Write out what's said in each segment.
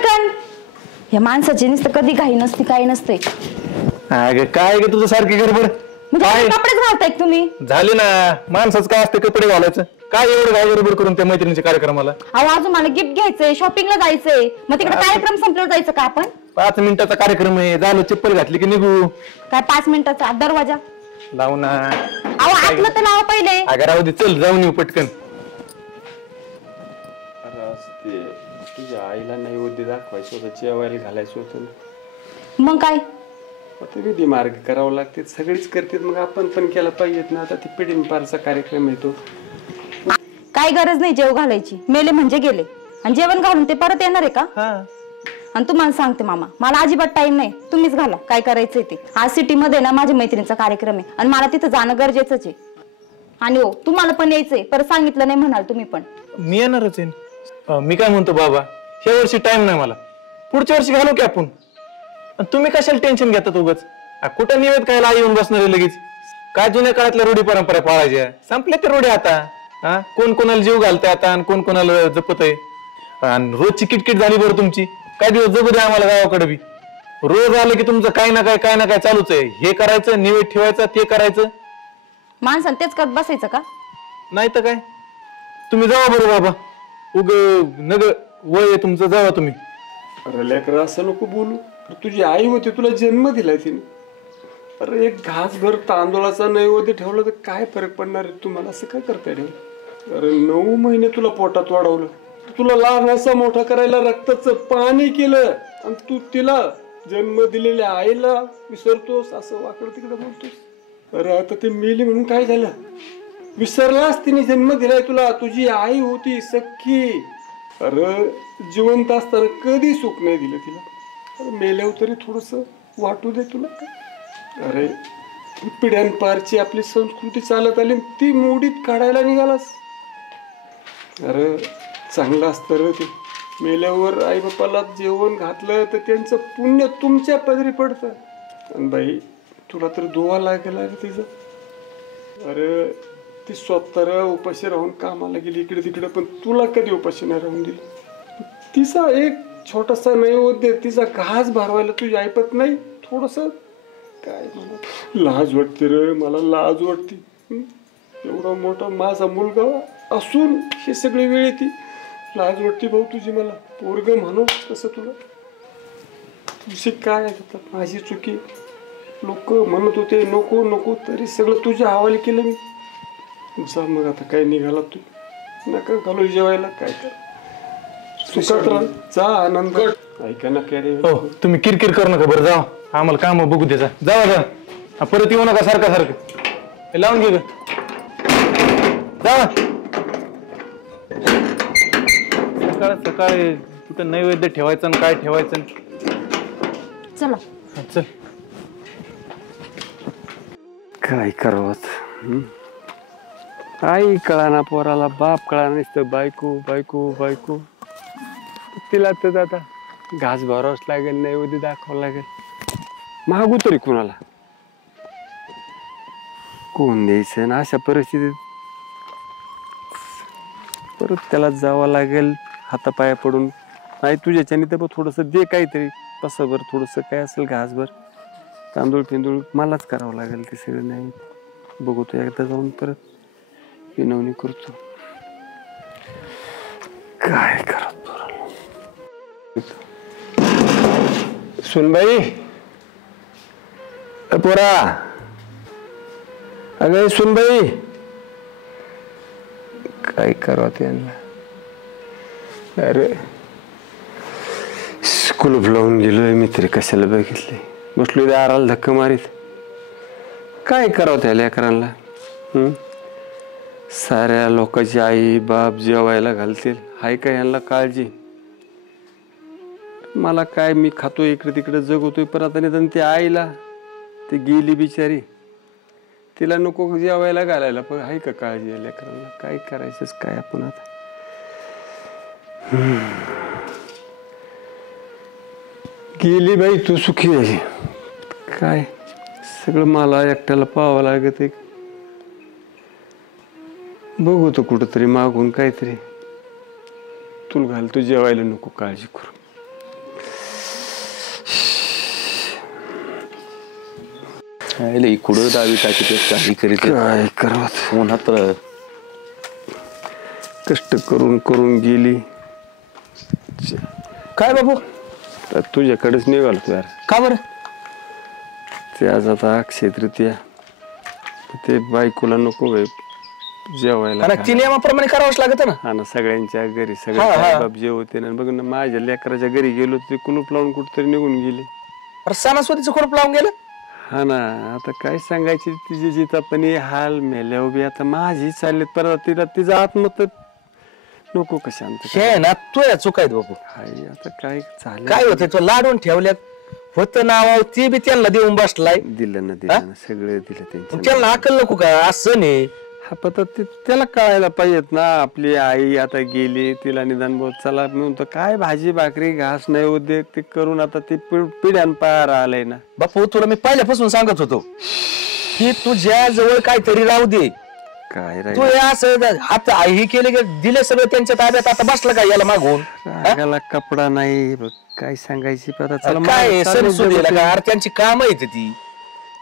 पटकन. या माणसाची नुसतं कधी घाई नसते काही नसते. अगं काय ग तुझं सारखी गडबड म्हणजे कपडेच घालताय तुम्ही. झाले ना माणसाच काय असतं कपडे घालायचं काय एवढं काय गडबड करून त्या मैत्रिणीच्या कार्यक्रमाला. अहो अजून मला गिफ्ट घ्यायचंय शॉपिंगला जायचंय मग तिकडे कार्यक्रम संपल्यावर जायचं का आपण. 5 मिनिटाचा कार्यक्रम आहे झालं चप्पल घातली की निघू. काय 5 मिनिटाचा दरवाजा लावू ना. अहो आतलं तर लावा पहिले. अगं राहू दे चल जाऊन येऊ पटकन. तुझ्या आईला नैवेद्य दाखवायचं होतं जेवायला घालायचं होतं. मग काय विधी मार्ग करावं लागते सगळीच करते मग आपण पण केला पाहिजेत ना. आता ती पिढीन पारचा कार्यक्रम येतो. काय गरज नाही जेव घालायची मेले म्हणजे गेले आणि जेवण घालून ते परत येणार आहे का. आणि तुम्हाला सांगते मामा मला अजिबात टाइम नाही तुम्हीच घाला काय करायचंय ते. आज सिटीमध्ये ना माझ्या मैत्रिणीचा कार्यक्रम आहे आणि मला तिथं जाणं गरजेचंच आहे. आणि हो तुम्हाला पण यायचंय परत सांगितलं नाही म्हणाल तुम्ही पण. मी येणारच आहे. मी काय म्हणतो बाबा ह्या वर्षी टाइम नाही मला पुढच्या वर्षी घालू की आपण. तुम्ही कशाला टेन्शन घेतात उगाच. कुठं निवेद काय ला येऊन बसणार लगेच. काय जुन्या काळातल्या रूढी परंपरा पाळायच्या संपल्या ते रूढी आता. कोण कोणाला जीव घालतंय आता आणि कोण कोणाला जपत आहे. आणि रोजची किटकिट झाली बरं तुमची. काय दिवस जगू द्या आम्हाला गावाकडे बी. रोज आलं की तुमचं काय ना काय चालूच आहे. हे करायचं निवेद ठेवायचं ते करायचं. माणसानं तेच करत बसायचं का. नाही तर काय तुम्ही जावा बरं बाबा उग नग वय आहे तुमचं जावा तुम्ही. अरे लेकरं असं नको बोलू. तुझी आई होती तुला जन्म दिलाय तिने. अरे एक घासभर तांदूळाचा नैवेद्य ठेवला तर काय फरक पडणार आहे तुम्हाला. असं काय करता येईल. अरे 9 महिने तुला पोटात वाढवलं तुला लहानाचा मोठा करायला रक्ताचं पाणी केलं आणि तू तिला जन्म दिलेल्या आईला विसरतोस असं वाकडं तिकडं बोलतोस. अरे आता ते मेली म्हणून काय झालं. विसरलास तिने जन्म दिलाय तुला. तुझी आई होती सख्खी. अरे जिवंत असताना कधी सुख नाही दिलं तिला. अरे मेल्यावर तरी थोडस वाटू दे तुला. अरे पिढ्यानपारची आपली संस्कृती चालत आली ती मोडीत काढायला निघालास. अरे चांगलं असतं रे ते. मेल्यावर आई बापाला जेवण घातलं तर त्यांचं पुण्य तुमच्या पदरी पडतं. आणि बाई तुला तर दुवा लागेल रे तिचं. अरे ती स्वतः उपाशी राहून कामाला गेली इकडे तिकडे पण तुला कधी उपाशी नाही राहून दिली. तिचा एक छोटासा नैवेद्य तिचा घास भरवायला तुझी ऐपत नाही थोडस. काय मला लाज वाटते रे. मला लाज वाटते. एवढा मोठा माझा मुलगा असून हे सगळी वेळ येते. लाज वाटते भाऊ तुझी मला. पोरग म्हणून कसं तुला तुझी काय माझी चुकी. लोक म्हणत होते नको नको तरी सगळं तुझ्या हवाली केलं मी. जा मग आता काय निघाला तू. नका घालू जेवायला काय कर सुखात राहा जा आनंद. ऐका ना काय रे तुम्ही किरकिर करू नका बरं जावा आम्हाला काम बघू द्याचा. जावा जा परत येऊ नका सारखं सारखं. लावून घे ग जावा. सकाळी कुठं नैवेद्य ठेवायचं आणि काय ठेवायचं. चला चल काय करावं. आई कळाना पोराला बाप कळाना नुसतं बायको बायको बायको. तिला तर आता घास भरावंच लागेल नैवेद्य दाखवावं लागेल. मागू तरी कुणाला कोण द्यायचं ना अशा परिस्थितीत. परत त्याला जावं लागेल हातापाया पडून. नाही तुझ्याच्याने तर थोडंसं दे काहीतरी पसाभर थोडंसं काय असेल घासभर तांदूळ पिंदूळ मलाच करावं लागेल ते सगळं. नाही बघतो एकदा जाऊन परत विनवणी करतो. काय करत सुनबाई पोरा. अगं सुनबाई काय करावं त्यांना. अरे कुलूप लावून गेलोय मी तरी कशाला बघितले. बसलो दाराला धक्का मारीत. काय करावं त्या लेकरांना. साऱ्या लोकांची आई बाप जेवायला घालतील हाय का यांना काळजी. मला काय मी खातो इकडे तिकडे जगवतोय पण आता निदान ती आईला ती गेली बिचारी तिला नको जेवायला घालायला पण हाय का काळजी लेकरांना. काय करायचंच काय आपण आता. गेली बाई तू सुखी झाली. काय सगळं मला एकट्याला पाहावं लागत. एक बघू तो कुठंतरी मागून काहीतरी तुला घालतो जेवायला नको काळजी करू. इकडं दावी टाकी काही करीत काय करत उन्हात कष्ट करून करून गेली काय बाबू तर तुझ्याकडेच निघाल तू यार. का बरं ते आज आता अक्षय तृतीया ते बायकोला नको बाई जेवायला आणि ती नियमाप्रमाणे करावंच लागत ना. हा ना सगळ्यांच्या घरी हा, सगळे हा. बाप जेवते ना बघ ना माझ्या लेकराच्या घरी गेलो ते कुलूप लावून कुठतरी निघून गेले. अरे सणासुदीचं खोडप लावून गेलं. हा ना आता काय सांगायची तिची जितापणी हाल मेल्या उभी आता माझी चालली परत तिला तिचा आत्म तर नको का शांत हे ना तू या चुक आहेत बाबू. हाय आता काय झालं काय होतंय तो लाडून ठेवल्यात होतं नाव ते बी त्यांना देऊन बसलाय. दिलं ना दिलं ना सगळं दिलं त्यांच्या त्यांना अकल नको का असं नाही. हा पता त्याला कळायला पाहिजेत ना आपली आई आता गेली तिला निदान बोल चला म्हणून तर काय भाजी भाकरी घास नाही उद्योग ते करून आता ती पिढ्यान पार आलंय ना. बापू तुला मी पहिल्यापासून सांगत होतो की तुझ्या जवळ काहीतरी राहू दे. काय तू हे असं आता हे केले की दिले सगळं त्यांच्या ताब्यात आता बसलं काय याला मागून. रागाला कपडा नाही बघ, काय सांगायची पता चला काय सणसुदीला काय अरे त्यांची काम आहेत ती.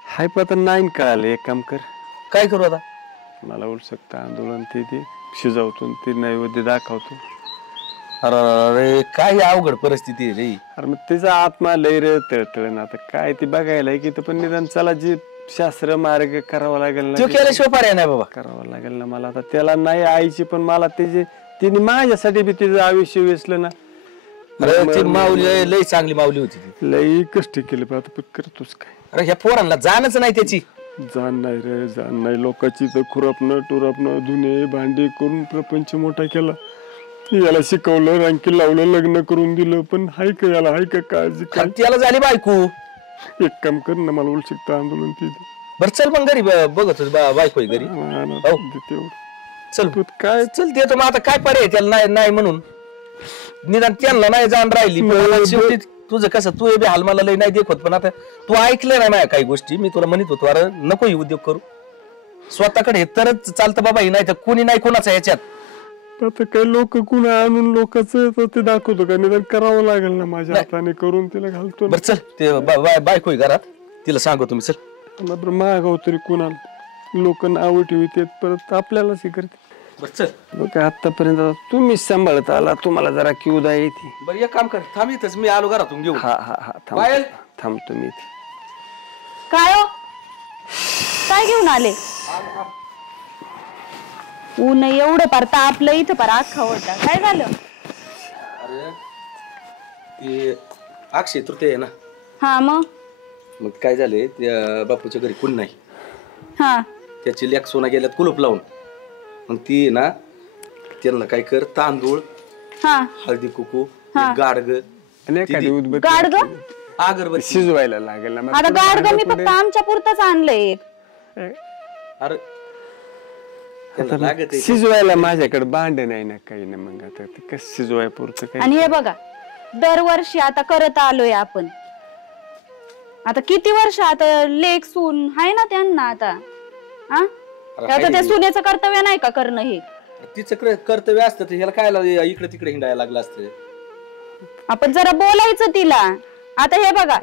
हाय पता नाही कळालं एक काम कर काय करू आता मला उलसकत आंदोलन ते शिजवतो ते नैवेद्य दाखवतो. अरे काय अवघड परिस्थिती आहे रे. अरे मग तिचा आत्मा लय रे तळतळ ना आता काय ती बघायला की पण निदान चला जी शास्त्र मार्ग करावा लागेल तू ना केल्याशिवाय पर्याय नाही बाबा. करावं लागेल ना मला आता त्याला नाही आईची पण मला तिचे तिने माझ्यासाठी बी तिचं आयुष्य वेचलं ना. अरे ती माऊली लय चांगली माऊली होती ती. लई कष्ट केले पण आता करतोच काय. अरे ह्या पोरांना जाणच नाही त्याची. जाण नाही रे जाण नाही लोकांची तर खुरपणं टुरपणं धुणे भांडी करून प्रपंच मोठा केला. याला शिकवलं रांकी लावलं लग्न करून दिलं पण हाय का याला हाय का काळजी काय. त्याला झाली बायको. एक काम कर ना मला उलशिकता आंदोलन ती बर चल मग घरी बघत बायको घरी तेवढं चल तू काय चल देतो मग आता काय पर्याय त्याला नाही नाही म्हणून निदान त्यांना नाही जाण राहिली पण आता शेवटी तुझं कसं तू बी हाल मला लय नाही देखत पण आता तू ऐकलं नाही माझ्या काही गोष्टी मी तुला म्हणत होतो अरे नको ही उद्योग करू स्वतःकडे तरच चालतं बाबा ही नाही तर कोणी नाही कोणाचं ह्याच्यात. आता काही लोक कुणा आणून लोकांचं ते दाखवतो का निदान करावं लागेल ना माझ्या हाताने करून तिला घालतो बरं चल ते बायको घरात तिला सांगतो तुम्ही चल ना मागाव तरी कुणाला लोक नाव ठेवते परत आपल्यालाच हे करते. बरं चल बघ आतापर्यंत तुम्हीच सांभाळत आला तुम्हाला जरा किवदा येते. बरं एक काम कर थांब इथंच मी आलो घरातून घेऊ. हा हा हा पायल. थांबतो मी इथे. काय हो काय घेऊन आले. ऊन एवढं पार तापलं इथं पार अख्खा होता. काय झालं. अरे ते अक्षय तृतीया आहे ना. हा मग काय झालंय त्या बापूच्या घरी कोण नाही. हा त्याची लेक सोना गेल्यात कुलूप लावून. मग ती ना त्यांना काय कर तांदूळ हा हळदी कुकू गाडग आणि एखादी उदबत्ती गाडग अगरबत्ती शिजवायला लागेल ना. आता गाडग मी फक्त आमच्या पुरतच आणलंय एक. अरे त्यांना लागत आहे. शिजवायला माझ्याकडे भांड नाही ना काही ना मग आता ते कसं शिजवाय पुरतं काय. आणि हे बघा दरवर्षी आता करत आलोय आपण. आता किती वर्ष आता लेक सून आहे ना त्यांना आता. हा आता त्या सुनेचं कर्तव्य नाही का करणं हे. तिचं कर्तव्य असतं तर ह्याला काय इकडे तिकडे हिंडायला लागलं असतं. आपण जरा बोलायचं तिला. आता हे बघा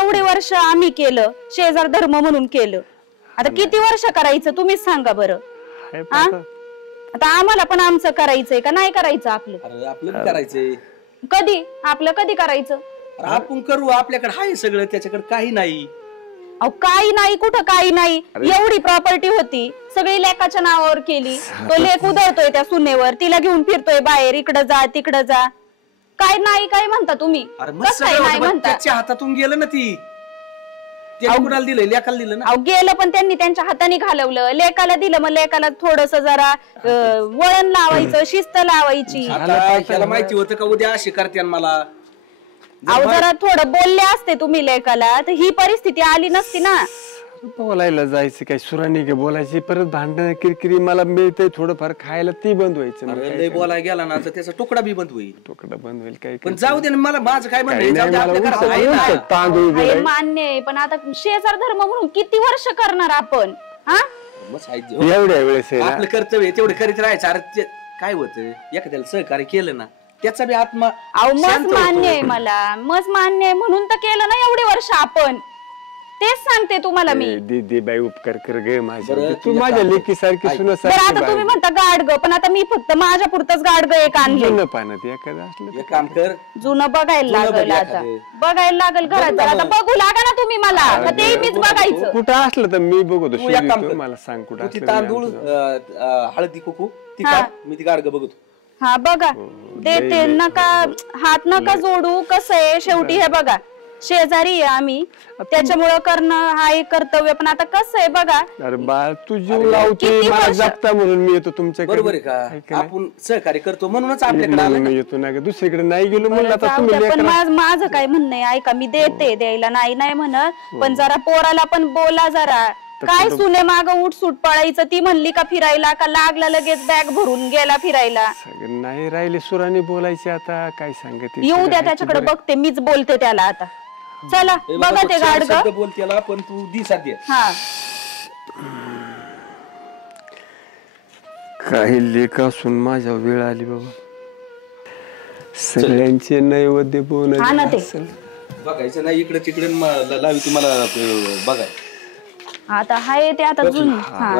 एवढी वर्ष आम्ही केलं शेजार धर्म म्हणून केलं. आता किती वर्ष करायचं तुम्हीच सांगा बरं. हा आता आम्हाला पण आमचं करायचंय का नाही करायचं आपलं. अरे आपलं करायचंय कधी आपलं कधी करायचं. अरे आपण करू आपल्याकडे आहे सगळं त्याच्याकडे काही नाही. अहो काही नाही कुठं काही नाही. एवढी प्रॉपर्टी होती सगळी लेकाच्या नावावर केली. तो लेक उधळतोय त्या सुनेवर तिला घेऊन फिरतोय बाहेर इकडं जा तिकडं जा. काय नाही काय म्हणता तुम्ही. कसं काय नाही म्हणता. त्याच्या हातातून गेलं ना ती त्याने कुणाला दिलं लेकाला दिलं ना. अहो गेलं पण त्यांनी त्यांच्या हाताने घालवलं. लेकाला दिलं मग लेकाला थोडस जरा वळण लावायचं शिस्त लावायची. ह्याला माहिती होतं का उद्या अशी करते मला. अहो जरा थोडं बोलले असते तुम्ही लेकाला तर ही परिस्थिती आली नसती ना. बोलायला जायचं काय सुरानी काय बोलायची परत भांडण किरकिरी मला मिळतंय थोडंफार खायला ती बंद व्हायचं. लय बोलायला गेला ना तर त्याचा तुकडा बी बंद होईल. तुकडा बंद होईल काय पण जाऊ दे ना मला माझं काय म्हणणं तांदूळ हे मान्य आहे पण आता शेजार धर्म म्हणून किती वर्ष करणार आपण. हा एवढ्या वेळेस आपलं कर्तव्य तेवढं करीत राहायचं. अरे काय होतं एखाद्याला सहकार्य केलं ना त्याचा बी आत्मा. अहो मस्त मान्य आहे मला मस्त मान्य आहे म्हणून तर केलं ना एवढी वर्ष आपण. तेच सांगते तुम्हाला मी. दे बाई उपकार कर ग माझ्या बरं, तू माझ्या लेकी सारखी बरं सुनासारखी आता तुम्ही म्हणता गाडग, पण आता मी फक्त माझ्या पुरतच गाडग एक आणले. जुनं पाण्यात एखादं असलं एक काम कर, जुनं बघायला लागल बघ आता, एखादं. बघायला लागल घरात. तर आता बघू लागा ना तुम्ही मला, का ते मीच बघायचं. कुठं असलं तर मी बघतो तू एक काम शोधतो, कर. मला सांग कुठं तू ती असलं तांदूळ मी आणतो. हळदी कुकू ती हा. काढ, मी ती गाडग बघतो. हा बघा देते, नका हात नका जोडू. कसं आहे शेवटी हे बघा शेजारी आहे आम्ही, त्याच्यामुळं करणं हा एक कर्तव्य. पण आता कसं आहे बघा, अरे बाळ तू जीव लावते किती मला वर्ष? जपता म्हणून मी येतो तुमच्याकडे. बरोबर आहे का? आपण सहकार्य करतो म्हणूनच आपल्याकडे आलं म्हणून ना. मी येतो ना ग, दुसरीकडे नाही गेलो म्हणलं आता जाऊ तुम्ही द्या, पण लेकरं- माझं काय म्हणणं आहे ऐका, मी देते, द्यायला नाही नाही म्हणत, पण जरा पोराला पण बोला जरा. काय सुने माग उठ सुट पळायचं, ती म्हणली का फिरायला, का लागला लगेच बॅग भरून गेला फिरायला. सगळं नाही राहिले सुराने बोलायचे, आता काय सांगते. येऊ द्या त्याच्याकडे, बघते मीच बोलते त्याला आता. चला हे बघा बाबा, ते चार गाडग. शब्द बोल त्याला, पण तू दी साध्य. हा काही लेख असून माझ्या वेळ आली बाबा, सगळ्यांचे नैवेद्य हा ना ते. बघायचं नाही इकडे तिकडे लावी तुम्हाला बघाय. आता हाय ते आता जुन. हा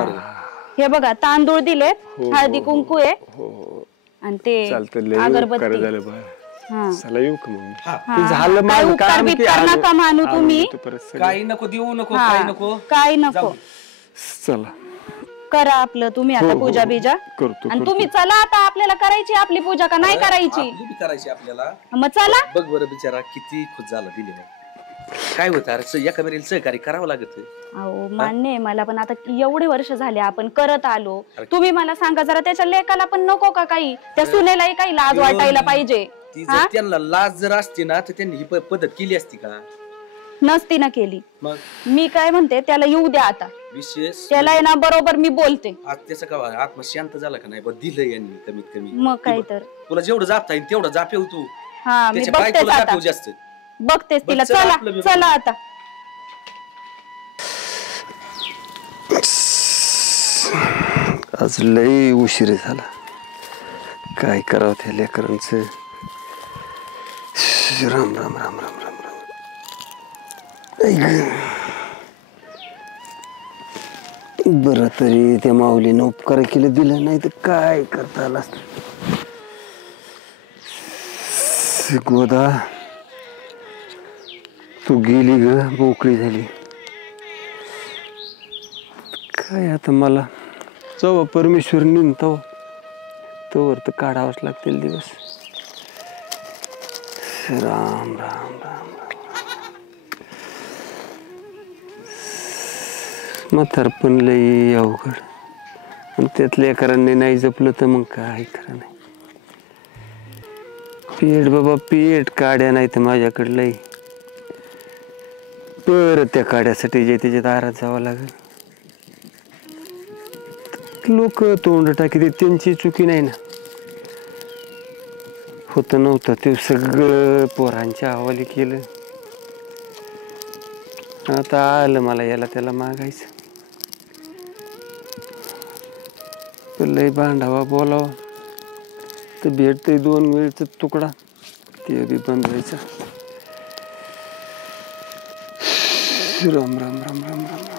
हे बघा तांदूळ दिले, हळदी कुंकू आहे आणि ते चालतं लय उपकार अगरबत्ती. झालं बाळ. हा चला येऊ का मग? हा. ते झालं काय माझं उपकार काम की बिपकार आलो- नका मानू आलो तुम्ही. येतो परत सगळं. काही नको देऊ नको, हा, काही नको. काय नको. चला करा आपलं तुम्ही आता पूजा बिजा. करतो आणि तुम्ही चला आता, आपल्याला करायची आपली पूजा का नाही करायची. आपली बी करायची आपल्याला. मग चला. बघ बरं बिचारा किती खुश झाला दिले नाही. काय होतं अरे, एका वेळेला सहकार्य करावं लागत. अहो मान्य आहे मला, पण आता एवढे वर्ष झाले आपण करत आलो. तुम्ही मला सांगा जरा, त्याच्या लेकाला पण नको का काही, त्या सुनेलाही काही लाज वाटायला पाहिजे. ती जर त्यांना लाज जर असती ना तर त्यांनी ही पद्धत केली असती का? नसती ना केली. मग मी काय म्हणते, त्याला येऊ द्या आता. विशेष त्याला आहे ना बरोबर मी बोलते. आज त्याचा का आत्मा शांत झाला का नाही? दिलं यांनी कमीत कमी. मग काय तर. तुला जेवढं जापता येईल तेवढं जापेव तू. हा मी त्याच्या बघतेच बायकोला आता, जापेव जास्त. बघतेच तिला. चला चला आपलं बी चला आता. आज लय उशीर झाला, काय करावं त्या लेकरांचं. राम राम राम राम राम राम. बरं तरी त्या माऊलीनं उपकार केले, दिलं नाही तर काय करता आलं असतं. गोदा तू गेली ग, मोकळी झाली. काय आता मला जेव्हा परमेश्वर निघतो तोवर तर काढावंच लागतील दिवस. राम राम राम. म्हातारपण लई अवघड, आणि त्यातल्या लेकरांनी नाही जपलं तर मग काय खरं नाही. पेट बाबा पेट, काड्या नाही तर माझ्याकडं लई. परत त्या काड्यासाठी जे त्याच्या दारात जावं लागेल. लोक तोंड टाकी, त्यांची चुकी नाही ना. होत नव्हतं ते सगळं पोरांच्या हवाली केलं. आता आलं मला याला त्याला मागायचं. लय भांडावा बोलावा तर भेटतंय 2 वेळचा तुकडा, ते बी बंद व्हायचा. राम राम राम राम राम राम.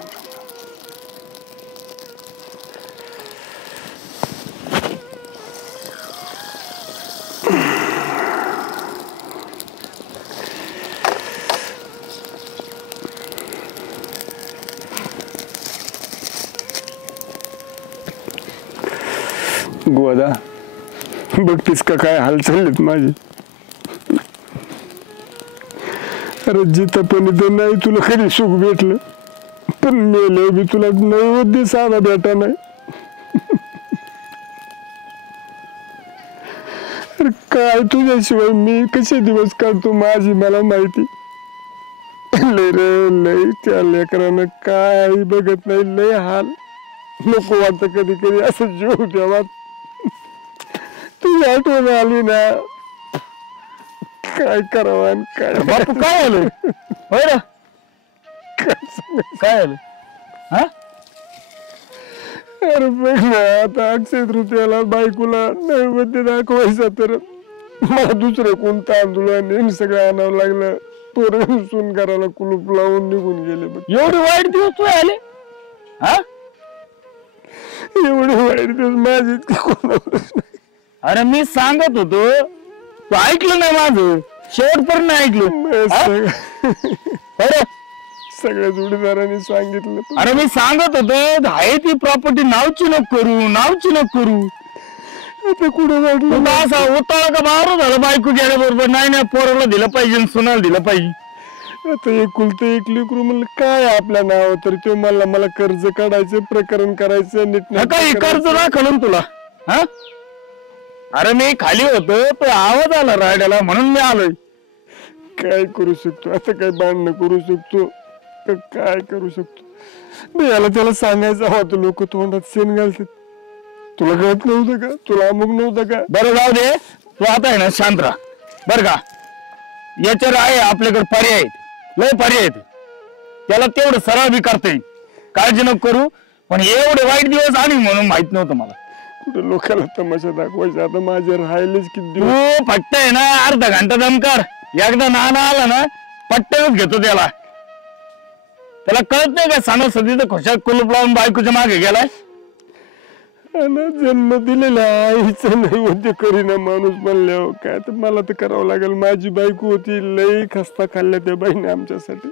गोदा बघतीस का काय हाल चाललेत माझे. अरे जिथं पण इथं नाही तुला कधी सुख भेटलं, पण मेले बी तुला नैवेद्य साधा भेटा नाही. अरे काय तुझ्याशिवाय मी कसे दिवस काढतो माझी मला माहिती. लय रे लय, त्या लेकरानं काय बघत नाही, लय हाल. नको वाटत कधी कधी असं जीव द्यावा. तुझी आठवण आली ना, काय करावं आणि काय. बापू काय आलं होय ना, काय आलं? हा अरे बघ ना, आता अक्षय तृतीयाला बायकोला नैवेद्य दाखवायचा तर मला दुसरं कोण तांदूळ आणि सगळं आणावं लागलं. पोरं सून घराला कुलूप लावून निघून गेले बघ. एवढे वाईट दिवस तू आले हा? एवढे वाईट दिवस माझे इतके कोणावरच नाही. अरे मी सांगत होतो तू ऐकलं नाही माझं, शेवटपर्यंत ऐकलं. अरे सगळ्या जोडीदारांनी सांगितलं पण अरे मी सांगत होतो आहे ती प्रॉपर्टी नावची नको करू, नावची नको करू. आता कुठे वाटलं तुला असा उताळा का बाहेर झालं बायको गेल्याबरोबर, नाही नाही पोराला दिलं पाहिजे आणि सुनाला दिलं पाहिजे. आता एकुलतं एक लेकरू म्हणलं काय आपल्या नाव तर ते मला कर्ज काढायचं, प्रकरण करायचं, नीट काही कर्ज दाखवलं ना तुला हा? अरे मी खाली होतो तो आवाज आला रायड्याला म्हणून मी आलोय. काय करू शकतो आता, काय भांडणं करू शकतो तर काय करू शकतो. मी याला त्याला सांगायचं हवं, लोक तोंडात शेण घालतात. तुला कळत नव्हतं का, तुला अमुक नव्हतं का. बरं जाऊ दे, तू आता आहे ना शांत राहा बर का. याच्यावर आहे आपल्याकडे पर्याय आहेत, लय पर्याय आहेत. त्याला तेवढं सरळ बी करता येईल, काळजी नको करू. पण एवढे वाईट दिवस आले म्हणून माहित नव्हतं मला. कुठं लोकांना तमाशा दाखवायचा, आता माझे राहिलेच किती दिवस. तू फक्त आहे ना अर्धा घंटा दम कर. एकदा नाना आला ना पट्ट्याच घेतो त्याला. त्याला कळत नाही का सणासुदीचं खुशाल कुलूप लावून बायकोच्या मागे गेलाय. आणि जन्म दिलेला आईचं नाही होते करीना माणूस म्हणल्यावर काय तर मला तर करावं लागेल. माझी बायको होती, लई खस्ता खाल्ल्या त्या बाईने आमच्यासाठी.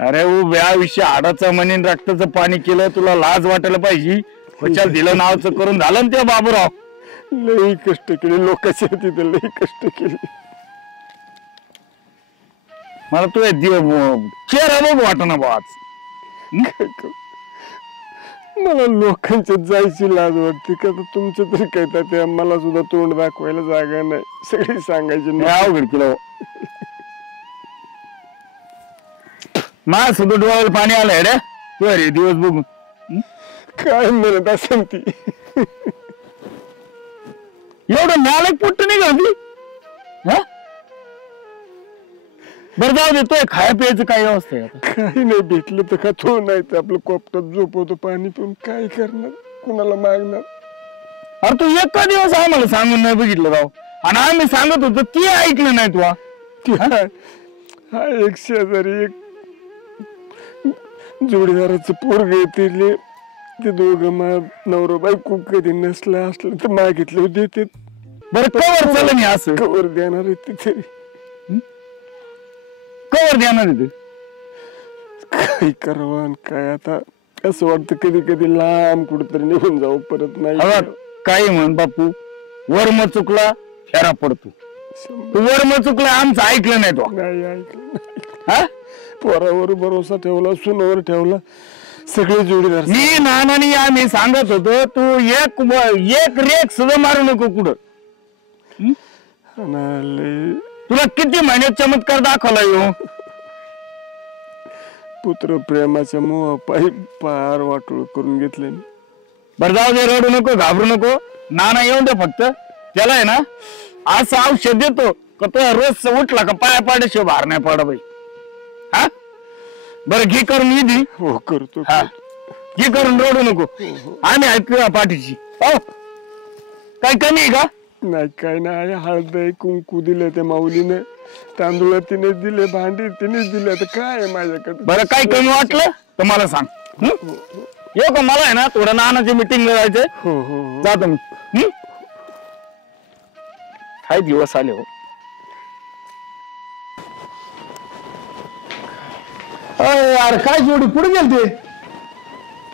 अरे उभ्या आयुष्य हाडाचं म्हणून रक्ताचं पाणी केलं, तुला लाज वाटायला पाहिजे. खुशाल दिलं नावचं करून झालं ना ते बाबूराव. लई कष्ट केले लोकांच्या तिथे, लई कष्ट केले. मला तू चेहरा बघ वाटना बाज. काय करू? मला लोकांच्यात जायची लाज वाटते का. तुमचं तरी काय त्या मला सुद्धा तोंड दाखवायला जागा नाही, सगळी सांगायची मी अवघड केलं. माझ सुद्धा डोळ्याला पाणी आलंय रे तू अरे दिवस बघून. काय म्हणत असेल ती. एवढं नालायक पुट्ट नाही करती. बरं जाऊ दे, तो खाया प्यायचं काय व्यवस्था आहे आता. काही नाही भेटलं तर का तो नाही तर आपलं कोपटात झोपवतो पाणी पिऊन. काय करणार, कुणाला मागणार. अरे तू एका दिवस आम्हाला सांगून नाही बघितलं राव. आणि आम्ही सांगत होतो ती ऐकलं नाही तू. हा एक शेजारी एक जोडीदाराचं पोरग येते, ते दोघं नवरा बायको कधी नसलं असलं तर मागितलं देते. बरं कवर चाललं नाही असं, कवर देणार आहे ते तरी. कवर देणार आहे ते. काय करावं आणि काय आता. असं वाटतं कधी कधी लांब कुठेतरी निघून जाऊ, परत नाही. काही म्हण बापू, वर्म चुकला फेरा पडतो. तू वर्म चुकला आमचं ऐकलं नाही तो. नाही ऐकलं. हा पोरावर भरोसा ठेवला, सुनावर ठेवला, सगळे जोडीदार. मी नानानी आम्ही सांगत होतो तू एक रेख सुद्धा मारू नको कुठं. तुला किती महिन्यात चमत्कार दाखवला येऊ. पुत्र प्रेमाच्या मोह पायी पार वाटोळ करून घेतले. बरं जाऊ दे, रडू नको, घाबरू नको. नाना येऊन दे फक्त. त्याला आहे ना असं औषध देतो का तो रोज उठला का पाया पाड्याशिवाय बाहेर नाही पडा बाई. हा बरं घे करून येदी. हो करतो. हा घे करून, रडू नको. आम्ही ऐकू पाठीची. हो काय कमी आहे का. नाही काय नाही, हळद कुंकू दिले त्या माऊलीने, तांदूळ तिने दिले, भांडी तिने दिले. आता काय आहे माझ्याकडे. बरं काय कमी वाटलं तर मला सांग. येऊ का, मला आहे ना थोडं नानाची मिटिंग जायचंय. हो हो जातो मी. काय दिवस आले हो. यार काय जोडी पुढे गेलते.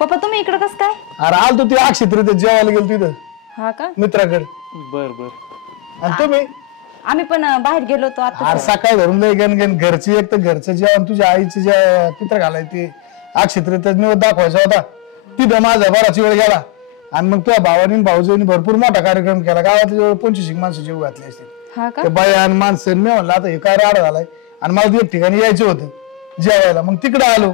पप्पा तुम्ही इकडे कसं काय. अरे आल तू ती अक्षेत्र जेवायला गेलो तिथं हा का. मित्राकडे. बर बर. आणि तुम्ही. आम्ही पण बाहेर गेलो होतो आता. अरे सकाळी धरून लय गण घरची, एक तर घरचं जेवण तुझ्या आईचे जे पित्र घालायचे अक्षेत्र निवड दाखवायचा होता. तिथं माझा बराच वेळ गेला. आणि मग तुझ्या भावानी भाऊजींनी भरपूर मोठा कार्यक्रम केला. गावात 25 माणसं जेव घातली असते. हा का. ते बाया आणि माणसं मी म्हणलं आता हे काय राडा झालाय. आणि मला एक ठिकाणी यायचं होतं जेवायला. मग तिकडे आलो.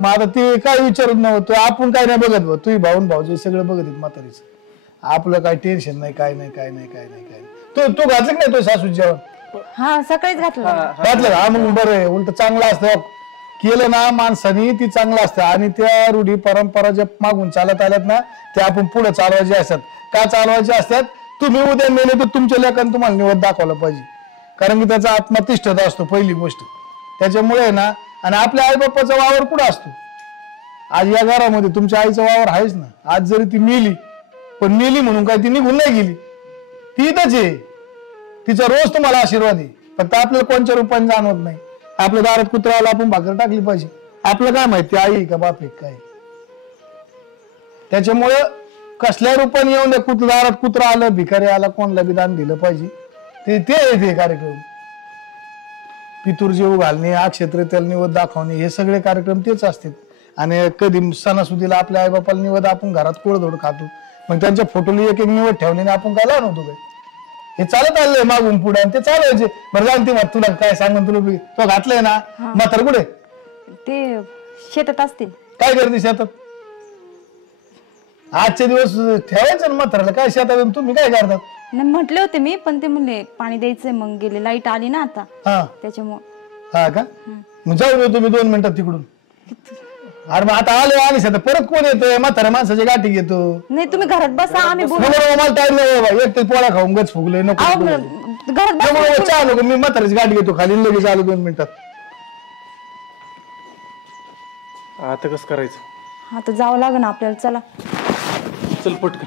मग आता ते काय विचारत नव्हतं. आपण काय नाही बघत भाऊ, तुझी भाऊन भाऊजी सगळं बघत म्हातारीच. आपलं काय टेन्शन नाही, काय नाही काय नाही काय नाही काय नाही. तू घातलं की नाही तो सासू जेवण. हा सकाळीच घातलं. घातलं का. मग बरं आहे, उलट चांगलं असतं केलं ना माणसानी ती चांगलं असतं. आणि त्या रूढी परंपरा ज्या मागून चालत आल्यात ना त्या आपण पुढे चालवायचे असतात. का चालवायचे असतात. तुम्ही उद्या मेले तर तुमच्या लेखाने तुम्हाला निवड दाखवलं पाहिजे. कारण की त्याचा आत्मा तिष्ठत असतो पहिली गोष्ट. त्याच्यामुळे ना, आणि आपल्या आईबापाचा वावर कुठं असतो? आज या घरामध्ये तुमच्या आईचा वावर आहेच ना. आज जरी ती मेली, पण मेली म्हणून काय ती निघून नाही गेली, ती इथंच आहे. तिचा रोज तुम्हाला आशीर्वाद आहे, फक्त आपल्याला कोणत्या रूपाने जाणवत नाही. आपल्या दारात कुत्र्याला आपण भाकर टाकली पाहिजे, आपलं काय माहिती आई आहे का बाप आहे काय. त्याच्यामुळं कसल्या रूपाने येऊन द्या, दारात कुत्रा आलं, भिकारी आला, कोणाला बी दान दिलं पाहिजे. ते आहे कार्यक्रम. पितूर जेव घालणे, अक्षेत्रेला निवद दाखवणे, हे सगळे कार्यक्रम तेच असतात. आणि कधी सणासुदीला आपल्या आईबापाला निवद आपण घरात कोळधोड खातो, मग त्यांच्या फोटोला एक एक निवड ठेवणे आपण काय लहान होतो काय. हे चालत आलंय मागून पुढे, आणि ते चालायचे. बरं जाऊन ते तुला काय सांगून तुला तो घातलंय ना म्हातार कुठे? ते शेतात असतील. काय करते शेतात? आजचे दिवस ठेवायचं ना म्हाताराला, काय शेतात तुम्ही काय करतात? नाही म्हटले होते मी, पण ते म्हणले पाणी द्यायचंय, मग गेले. लाईट आली ना आता हा त्याच्यामुळे. हा का? मग जाऊ दे तुम्ही 2 मिनिटात तिकडून. अरे मग आता आले आता परत कोण येतोय? म्हाताऱ्या माणसाची गाठी घेतो. नाही तुम्ही घरात बसा, आम्ही बोलू. मला टाइम नाही बाबा, एक ते पोळा खाऊन गच फुगले नको. अहो, घरात बसा. चालू मी म्हाताऱ्याची गाठी घेतो खाली, लगेच आलो 2 मिनिटात. आता कसं करायचं? आता जावं लागेल आपल्याला. चला चल पटकन.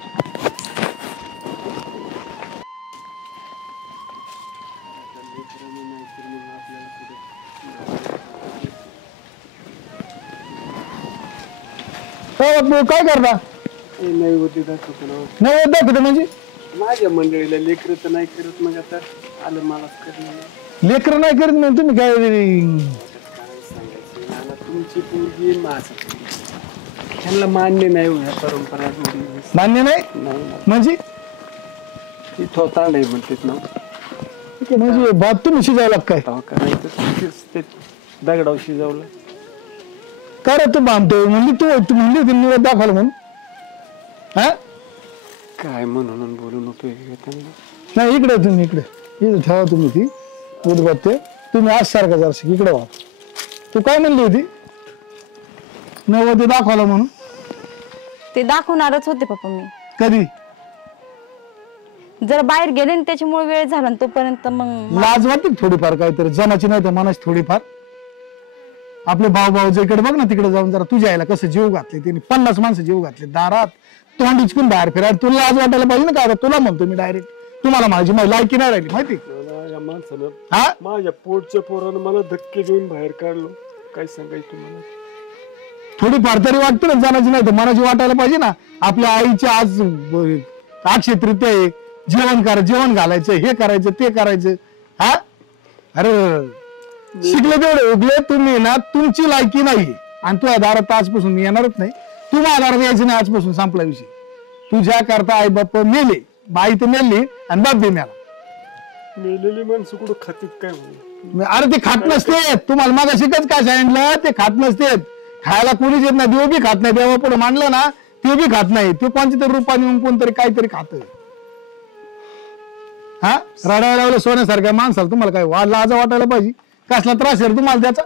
काय करता? नाही होते दाखवतो ना. नाही दाखवतो म्हणजे माझ्या मंडळीला लेकर तर नाही करत, मग आता आलं मलाच करणं. लेकर नाही करत म्हणून तुम्ही काय सांगायचं मला, तुमची पोरगी माझं त्यांना मान्य नाही होण्या परंपरा मान्य नाही म्हणजे? ती थोतांड आहे म्हणतात ना. म्हणजे भात तुम्ही शिजावला काय? करायचं ते दगडाव शिजवलं. काय रे तू बांधतो म्हणली, तू म्हणली होती निवड दाखवलं म्हणून. हा काय म्हणून बोलू नको नाही, इकडे तुम्ही इकडे ठेवा तुम्ही ती उदबत्ते. तुम्ही आज सारखा जराशी इकडे व्हा. तू काय म्हणली होती? नववधू दाखवलं म्हणून. ते दाखवणारच होते पप्पा मी. कधी? जरा बाहेर गेले ना, त्याच्यामुळे वेळ झाला ना, तोपर्यंत मग लाज वाटते थोडीफार, काहीतरी जनाची नाही तर मनाची थोडीफार. आपले भाऊ इकडे बघ ना, तिकडे जाऊन जरा तुझ्या आईला कसं जीव घातले त्यांनी. 50 माणसं जीव घातले दारात, तोंड इचकून बाहेर फिरायला. तुला लाज वाटायला पाहिजे ना. काय तुला म्हणतो मी डायरेक्ट, तुम्हाला माझी लायकी नाही राहिली माहिती. या माणसानं हा माझ्या पोटच्या पोरानं मला धक्के देऊन बाहेर काढलो. काय सांगायचं तुम्हाला? थोडीफार तरी वाटतं ना जनाची नाही तर मनाची वाटायला पाहिजे ना. आपल्या आईच्या आज अक्षयतृतीया आहे, जेवण घालायचं, हे करायचं ते करायचं. हा अरे शिकले तेवढे उगले तुम्ही ना. तुमची लायकी नाही, आणि तुझ्या दारात आजपासून मी येणारच नाही. तू माझ्या दारात यायचं नाही आजपासून, संपला विषय. तुझ्या करता आई बाप मेले, बाई तर मेली आणि बाप बी मेला. मेलेली माणसं कुठं खातीत काय म्हणून? अरे ते खात नसते. तुम्हाला माझा शिकच काय सांगितलं, ते खात नसते. खायला कोणीच येत नाही. देव बी खात नाही. देवा पुढे मांडलं ना, ते बी खात नाही. ते कोणत्या तरी रूपाने येऊन कोणतरी काहीतरी खात. हा रडायला लावलं सोन्यासारख्या माणसाला तुम्हाला काय लाज वाटायला पाहिजे. कसला त्रास आहे तुम्हाला त्याचा?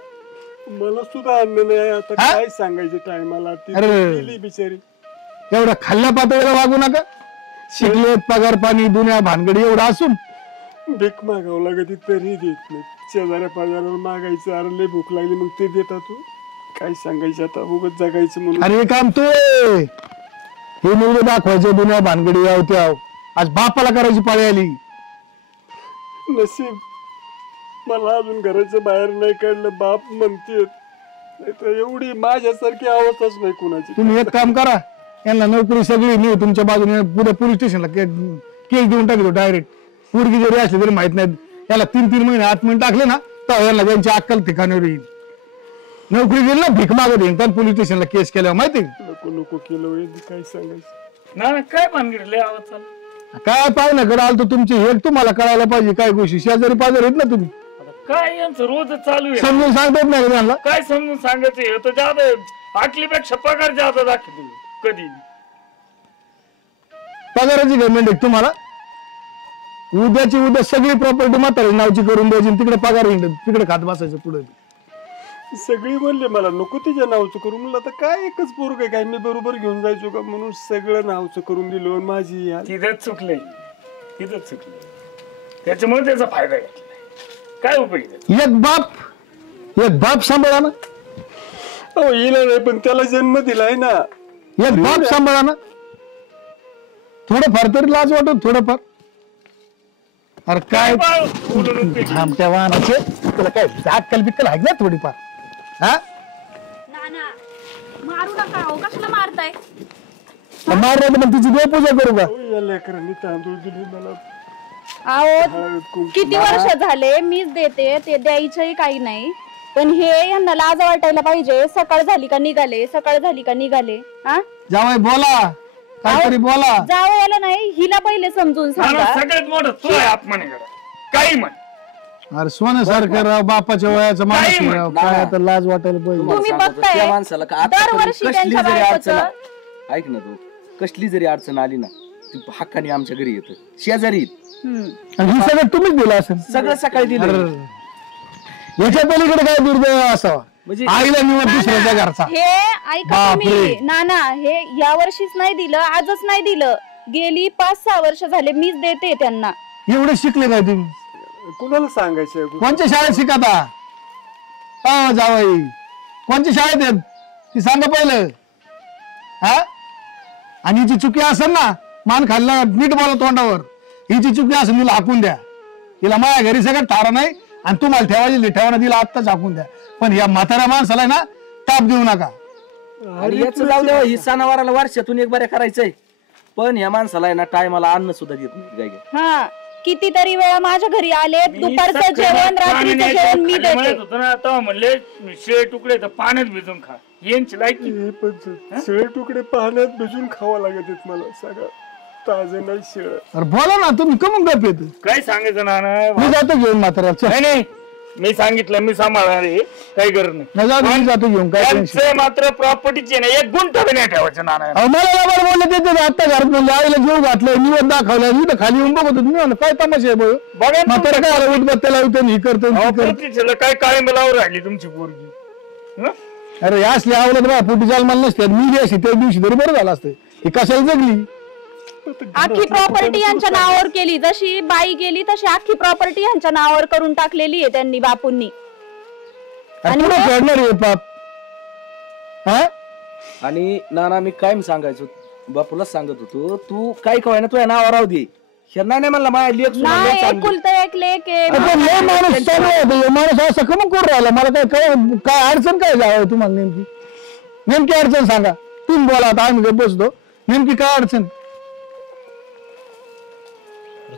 मला सुद्धा अन्न नाही. आता काय सांगायचं टायमाला. ती बिचारी एवढ्या खाल्ल्या पातळीला वागू नका. शिकलेत, पगार पाणी, दुनिया भानगडी एवढं असून भीक मागावं लागत तरी देत नाही. शेजाऱ्या पाजारावर मागायचं, अरे लय भूक लागली, मग ते देतात. तू काय सांगायचं आता, उगत जगायचं म्हणून. अरे काम तू हे मुलगे दाखवायचं दुनिया भानगडी याव. आज बापाला करायची पाळी आली. नशीब मला अजून घराच्या बाहेर नाही काढलं. बाप म्हणते, नाही तर एवढी माझ्यासारखी अवस्थाच नाही कुणाची. तुम्ही एक काम करा, यांना नोकरी सगळी नेऊ तुमच्या बाजूने. पुढे पोलीस स्टेशनला केस देऊन टाकतो डायरेक्ट. पोरगी जरी असली तरी माहित नाही. याला 3-3 महिने 8 महिने टाकले ना, तर यांना त्यांची अक्कल ठिकाणावर येईल. नोकरी गेली ना, भीक मागत येईल. पण पोलीस स्टेशनला केस केल्यावर माहिती. नको केलं. काय सांगायचं? ना काय भानगडले आवाज चालू काय पाहुण्याकडे आलो तुमची हे तुम्हाला कळायला पाहिजे. काय गोष्टी शेजारी पाजारी आहेत ना तुम्ही, काय यांचं रोज चालू आहे. समजून सांगतात नाही का त्यांना? काय समजून सांगायचं, हे तर जादा आटलीपेक्षा पगार जादा दाखवतो कधी. पगाराची गव्हर्नमेंट आहे तुम्हाला. उद्याची उद्या सगळी प्रॉपर्टी म्हातारी नावची करून द्यायची, तिकडे पगार तिकडे खात बसायचं पुढे. सगळी म्हणले मला नको तिच्या नावचं करून. म्हणलं आता काय एकच पोरग आहे काय, मी बरोबर घेऊन जायचो का, म्हणून सगळं नावचं करून दिलं. माझी तिथंच चुकले, त्याच्यामुळे त्याचा फायदा घेतला. काय उपयोग एक बाप सांभाळा ना, अहो हिला नाही पण त्याला जन्म दिलाय ना. एक बाप सांभाळा ना, थोडंफार तरी लाज वाटत थोडंफार. अरे काय आमच्या वाहनाचे तुला काय अक्कल बिक्कल आहे ना थोडीफार? हा मारू नका, कशाला मारताय? मारलं पण तिची देवपूजा करू का? या लेकरांनी तांदूळ दिले मला. अहो किती वर्ष झाले मीच देते, ते द्यायचंही काही नाही. पण हे यांना लाज वाटायला पाहिजे. सकाळ झाली का निघाले, सकाळ झाली का निघाले. हा जावई बोला, काहीतरी बोला. जावयाला नाही, हिला पहिले समजून सांगा. सगळ्यात मोठं तू आहे अपमान करा काही म्हण. अरे सोन्यासारखं राव, बापाच्या वयाचं माणूस आहे राव, काय आता लाज वाटायला पाहिजे. तुम्ही बघताय त्या माणसाला का आता दरवर्षी कसली त्यांच्या जरी बायकोचं अडचण ऐक ना तू, कसली जरी अडचण आली ना ती हक्काने आमच्या घरी येतं, शेजारी येत. आणि हे सगळं तुम्हीच दिलं असेल. सगळं सकाळी दिलं. याच्या पलीकडे काय दुर्दैव असावा, म्हणजे आईला निवड दुसऱ्याच्या घरचा. हे ऐका तुम्ही नाना, हे या वर्षीच नाही दिलं, आजच नाही दिलं, गेली 5-6 वर्ष झाले मीच देते त्यांना. एवढे शिकले काय तुम्ही? कुणाला सांगायचं? कोणत्या शाळेत शिकता? हो जावई, कोणत्या शाळेत आहेत ती सांगा पहिलं. हा आणि हिची चुकी असेल ना, मान खाल्ला नीट बोला तोंडावर. हिची चुकी असेल तिला हाकून द्या. तिला माझ्या घरी सगळं ठार नाही आणि तुम्हाला ठेवायची ठेवणं तिला आत्ताच हाकून द्या. पण या म्हाताऱ्या माणसाला ना ताप देऊ नका. आणि याचं जाऊ द्यावा, ही सणावाराला वर्षातून एक बऱ्या करायचंय, पण या माणसाला आहे ना टायमाला अन्न सुद्धा देत नाही. काय हा कितीतरी वेळा माझ्या घरी आले, दुपारचं जेवण रात्रीचं जेवण मी देते. तेव्हा म्हणले शिळे तुकडे तर पाण्यात भिजून खा, यांची लायकी. पण शिळे तुकडे पाण्यात भिजून खावा लागत आहेत मला. सगळं ताजं नाही शिळ. अरे बोला ना, तुम्ही कमून गप येत. काय सांगायचं ना मी जातो घेऊन म्हाताऱ्याचं. नाही नाही, मी सांगितलं मी सांभाळणार आहे, काही गरज नाही. नाही जाऊ दे, मी जातो घेऊन. काय टेन्शन. त्यांचे मात्र प्रॉपर्टीचे नाही, एक गुंठ बी नाही ठेवायचं नाना. अहो, मला लबाड बोलले ते आता घरात म्हणले, आईला जीव घातलं, निवड दाखवलं, मी तर खाली येऊन बघत होतो. मी म्हणलं काय तमाशा आहे बघ, बघा म्हातारा काय आला उठबत्त्या लावतो, ही करतो ती करतो. प्रॉपर्टीला काय काळंबलावर राहिली तुमची पोरगी. हं? अरे असली आवडत बा, पोटी चाल मला नसते. मी जी अशी त्या दिवशी तरी बरं झालं असतं. ही कशाला जगली? अख्खी प्रॉपर्टी यांच्या नावावर केली, जशी बाई गेली तशी अख्खी प्रॉपर्टी यांच्या नावावर करून टाकलेली आहे त्यांनी, बापूंनी. आणि पुढे फेडणार आहे पाप. हा आणि नाना मी काय सांगायचो बापूलाच सांगत होतो, तू काय कवाय ना तुझ्या नावावर राहू दे. ह्यांना नाही म्हणला माझ्या लेख नाही, एकुलतं एक लेक आहे. पण हे माणूस चालू होतो, हे माणूस असं कमी करून राहिला. मला काय अडचण काय जावं तुम्हाला? नेमकी अडचण सांगा. तुम्ही बोला, आता आम्ही गप्प बसतो. नेमकी काय अडचण?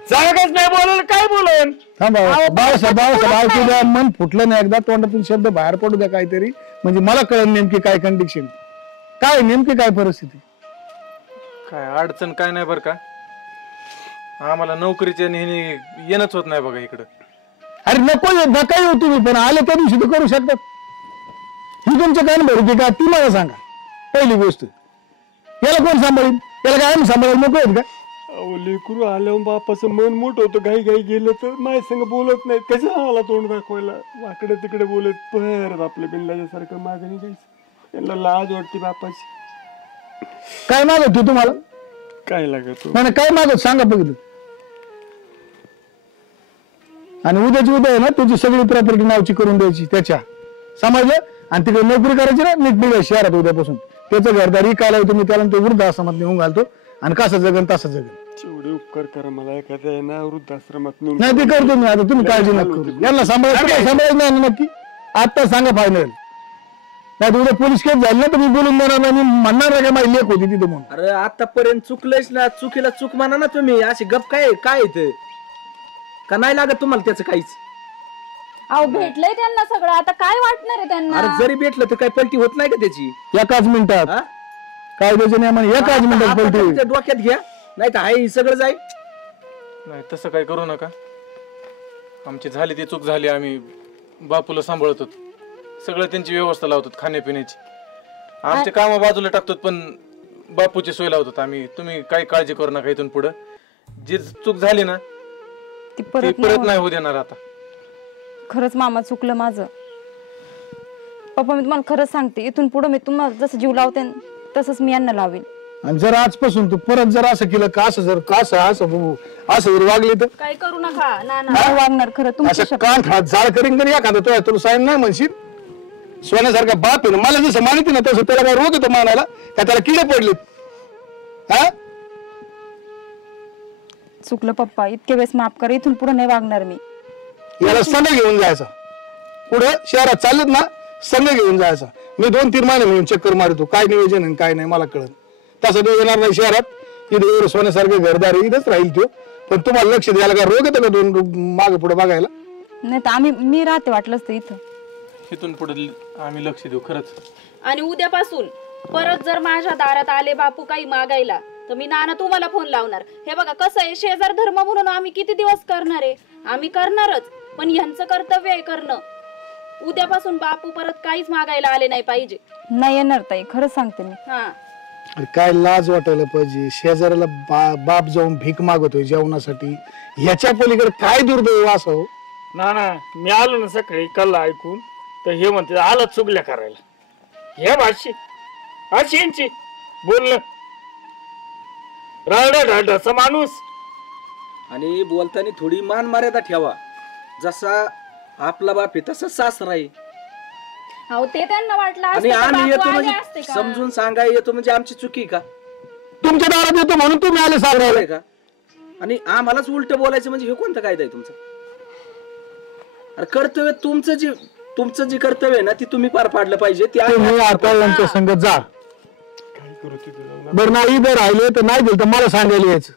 जागाच नाही बोलायला काय बोलन. थांबा बाळासाहेब, ऐकू द्या. मन फुटलं नाही एकदा, तोंडातून शब्द बाहेर पडू द्या काहीतरी, म्हणजे मला कळेल नेमकी काय कंडिशन, काय नेमकी काय परिस्थिती. काय अडचण काय नाही बरं का, आम्हाला नोकरीच्या नेहमी येणंच होत नाही बघा इकडं. अरे नको नका येऊ तुम्ही, पण आले त्या दिवशी तर करू शकतात. ही तुमच्या काय भरती का ती मला सांगा. पहिली गोष्ट, याला कोण सांभाळेल? याला काय आम्ही सांभाळायला नको आहेत का? अहो लेकरू आल्यावर बापाचं मन मोठं होतं, घाई घाई गेलं तर माझ्या संग बोलत नाही. कसं आम्हाला तोंड दाखवायला, वाकडे तिकडे बोलत परत आपल्या बिल्लाच्या सारखं मागं निघायचं. त्यांना लाज वाटते बापाची. काय मागत हो तुम्हाला? काय लागत नाही काय मागत सांगा बघितलं. आणि उद्याची उद्या आहे ना तुझी सगळी प्रॉपर्टी नावची करून द्यायची त्याच्या, समजलं? आणि तिकडे नोकरी करायची ना नीट निघाय शहरात उद्यापासून. त्याचं घरदारी काय लावतो मी त्याला, तो वृद्धाश्रमात नेऊन घालतो आणि कसं जगन तसं जगन. एवढे उपकार करा मला, एखाद्या आहे ना वृद्धाश्रमात नेऊन. नाही ते करतो मी. आता तुम्ही काळजी नका करू. यांना सांभाळायचं नाही नक्की. आता सांगा फायनल, नाही उद्या पोलीस केस झाली ना तर मी बोलून देणार नाही. मी म्हणणार नाही का माझी लेख होती तिथे म्हणून. अरे आतापर्यंत चुकलंच ना, चुकीला चूक म्हणा ना तुम्ही. अशी गप काय काय येत का नाही लागत तुम्हाला त्याचं काहीच? अहो भेटलंय त्यांना सगळं, आता काय वाटणार आहे त्यांना? अरे जरी भेटलं तर काही पलटी होत नाही का त्याची? एकाच मिनिटात हा? कायद्याच्या नियमाने एकाच मिनिटात आता पलटी होईल. तुमच्या डोक्यात घ्या, नाही तर हाय सगळं जाईल. नाही तसं काय करू नका. आमची झाली ती चूक झाली. आम्ही बापूला सांभाळतो, सगळं त्यांची व्यवस्था लावतो, खाण्यापिण्याची. आमचे काम बाजूला टाकतो, पण बापूची सोय लावतो आम्ही. तुम्ही काही काळजी करू नका. इथून पुढं जी चूक झाली ना ती ती परत परत नाही होऊ देणार आता. खरंच मामा चुकलं माझं. पप्पा मी तुम्हाला खरंच सांगते, इथून पुढे मी तुम्हाला जसं जीव लावते तसंच मी यांना लावेल. आणि जर आजपासून तू परत जर असं केलं का असं जर का असं जर वागले तर काय करू नका ना ना नाही वागणार खरं तुमची असं कान खात जाळ करीन तरी एखादं तुला साईन नाही म्हणशील. सोन्यासारखा बाप आहे ना, मला जसं मानते ना तसं त्याला काय रोग येतो मानायला का त्याला किडे पडलेत हा. चुकलं पप्पा, इतके वेळेस माफ कर, इथून पुढे नाही वागणार मी. याला संघ घेऊन जायचा, पुढे शहरात चालत ना संघ घेऊन जायचा. मी 2-3 महिने म्हणून चक्कर मारतो काय नियोजन आहे काय नाही मला कळत. तसं तो येणार नाही शहरात, इथे सोन्यासारखे घरदार इथंच राहील तो. पण तुम्हाला लक्ष द्यायला काय रोग येतो का 2 मागे पुढे बघायला. नाही तर मी राहते वाटलंच तर इथं. इथून पुढे आम्ही लक्ष देऊ खरंच. आणि उद्यापासून परत जर माझ्या दारात आले बापू काही मागायला तर मी नाना तुम्हाला फोन लावणार. हे बघा कसं आहे, शेजार धर्म म्हणून आम्ही किती दिवस करणार आहे, आम्ही करणारच, पण ह्यांचं कर्तव्य आहे करणं. उद्यापासून बापू परत काहीच मागायला आले नाही पाहिजे. नाही येणार ताई, खरंच सांगते मी. हा अरे काय लाज वाटायला पाहिजे. शेजाऱ्याला बाप जाऊन भीक मागतोय जेवणासाठी, ह्याच्या पलीकडे काय दुर्दैव असं. ना मी आलो ना सकाळी कल्ला ऐकून तर हे म्हणते आला चुगल्या करायला. हे भाषी अशी यांची बोलणं राडाचा माणूस. आणि बोलताना थोडी मान मर्यादा ठेवा. जसा आपला बाप आहे तसं सासरा आहे. अहो ते त्यांना वाटलं आणि असतं तर आम्ही बापू येतो आले म्हणजे असते का? समजून सांगाय येतो म्हणजे आमची चुकी का तुमच्या दारात येतो म्हणून तुम्ही आले सावरायला का? आणि आम्हालाच उलट बोलायचं म्हणजे हे कोणतं कायदा आहे तुमचं? अरे कर्तव्य तुमचं जे कर्तव्य आहे ना ती तुम्ही पार पाडलं पाहिजे. तुम्ही आता यांच्या संगत जा. बरं नाही इथं राहिले तर नाही दिलं तर मला सांगायला यायचं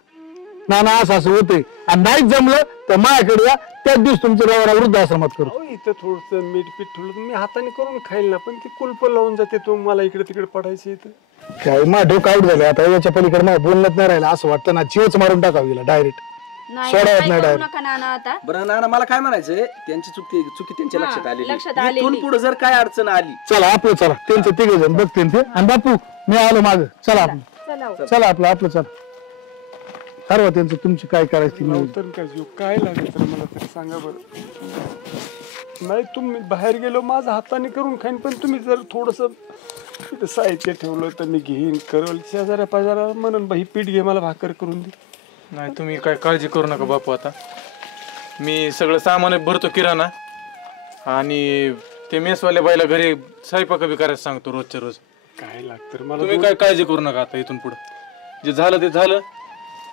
ना असं होतंय. आणि नाही जमलं तर माझ्याकडे या, त्याच दिवस तुमच्या गावाला वृद्धाश्रमात करू. इथं थोडस मीठ पीठ ठेवलं मी हाताने करून खाईल ना, पण ती कुलप लावून जाते तो मला इकडे तिकडे पडायची इथं. काय माझं डोकं आउट झालं आता. याच्या पलीकडे मला बोलणंच नाही राहिलं. असं वाटतं ना जीवच मारून टाकावी डायरेक्ट. नाही सोडावत काय नाही करू डायरेक्ट. नका नाना आता. बरं नाना मला काय म्हणायचंय, त्यांची चुकी त्यांच्या लक्षात लक्षात आली. आलेली. इथून पुढे जर काय अडचण आली चला आपलं चला, त्यांचं 3 जण बघते ते. आणि बापू मी आलो माग. चला आपलं चला हो. चला आपलं चला ठरवा त्यांचं तुमची काय करायची. नंतर काय जीव काय लागेल तर मला तरी सांगा बरं. नाही तुम्ही बाहेर गेलो माझं हाताने करून खाईन, पण तुम्ही जर थोडस साहित्य ठेवलं तर मी घेईन करल. शेजाऱ्या पाजाऱ्या म्हणून बाई पीठ घे मला भाकर करून दे. नाही तुम्ही काय काळजी करू नका बापू. आता मी सगळं सामान भरतो किराणा, आणि ते मेसवाल्या बाईला घरी स्वयंपाक बी करायला सांगतो रोजच्या रोज. काय लागतं मला तुम्ही काय काळजी करू नका. आता इथून पुढे जे झालं ते झालं.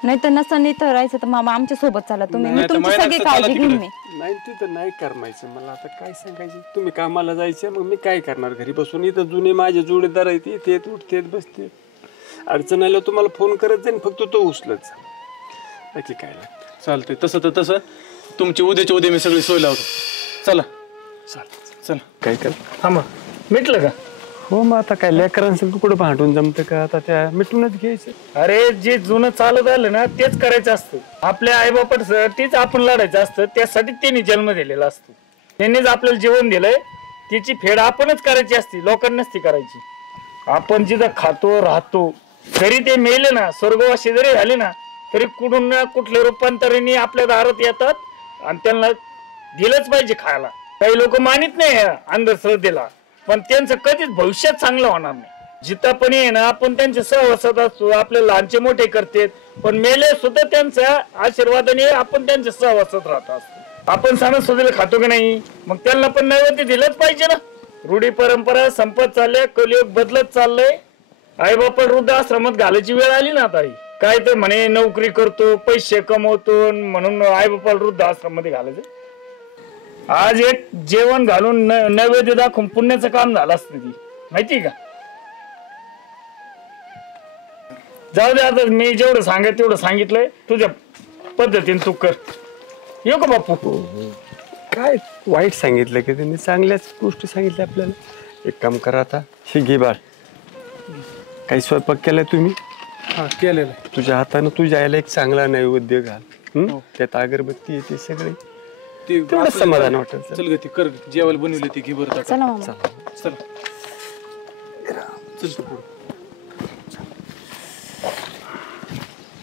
नाही तर नसं इथं राहायचं तर मामा आमच्या सोबत चला तुम्ही. मी नाही तर तुमची महिन्यात सगळी चला काळजी तिकडे. घेईन मी. नाही तिथं नाही करमायचं मला. आता काय सांगायचं, तुम्ही कामाला जायचं मग मी काय करणार घरी बसून. इथं जुने माझे जोडीदार आहेत, इथे उठतेत बसते. अडचण आलं तुम्हाला फोन करत जाईन, फक्त तो उचलत जा. बाकी काय लागतं. चालतंय तसं तर तसं. तुमची उद्याच्या उद्या मी सगळी सोय लावतो. चला चला. काय कर थांबा मिटलं का? हो मग आता काय लेकरांचं कुठं भांडून जमतं का. आता त्या मिटूनच घ्यायचं. अरे जे जुनं चालत आलं ना तेच करायचं असतं. आपल्या आईबापासाठीच आपण लढायचं असतं. त्यासाठी त्यांनी जन्म दिलेला असतो. त्यांनीच आपल्याला जीवन दिलंय. तिची फेड आपणच करायची असते, लोकांनाच ती करायची. आपण जिथं खातो राहतो तरी ते मेले ना, स्वर्गवासी जरी झाले ना, तरी कुठून ना कुठल्या रूपांतराने आपल्या दारात येतात आणि त्यांना दिलंच पाहिजे खायला. काही लोक मानित नाही अंधश्रद्धेला, पण त्यांचं कधीच भविष्यात चांगलं होणार नाही. जिथं पण आहे ना आपण त्यांच्या सहवासात असतो, आपले लहानचे मोठे करतात, पण मेले सुद्धा त्यांच्या आशीर्वादाने आपण त्यांच्या सहवासात राहत असतो. आपण सणासुदीला खातो की नाही, मग त्यांना पण नैवेद्य दिलंच पाहिजे ना. रूढी परंपरा संपत चालल्या, कलियुग बदलत चाललंय. आई बापा वृद्धाश्रमात घालायची वेळ आली ना आता. काय तर म्हणे नोकरी करतो, पैसे कमवतो म्हणून आई बापा वृद्धाश्रमामध्ये घालायचं. आज एक जेवण घालून नैवेद्य दाखवून पुण्याचं काम झालं असतं ती, माहिती का? जाऊ दे आता, मी जेवढं सांगायचं तेवढं सांगितलंय. तुझ्या पद्धतीने तू कर. येऊ का बापू? काय वाईट सांगितलं की त्यांनी, चांगल्याच गोष्टी सांगितल्या आपल्याला. एक काम करा आता, हे घे बाळ. काही स्वयंपाक केलाय तुम्ही? हा केलेलं. तुझ्या हातानं तुझ्या आईला एक चांगला नैवेद्य घाल. त्यात अगरबत्ती येते सगळे, तेवढं समाधान वाटत. चल ग ती कर जेवायला बनवली ती घे बरं. चला मामा. चल चल पुढे.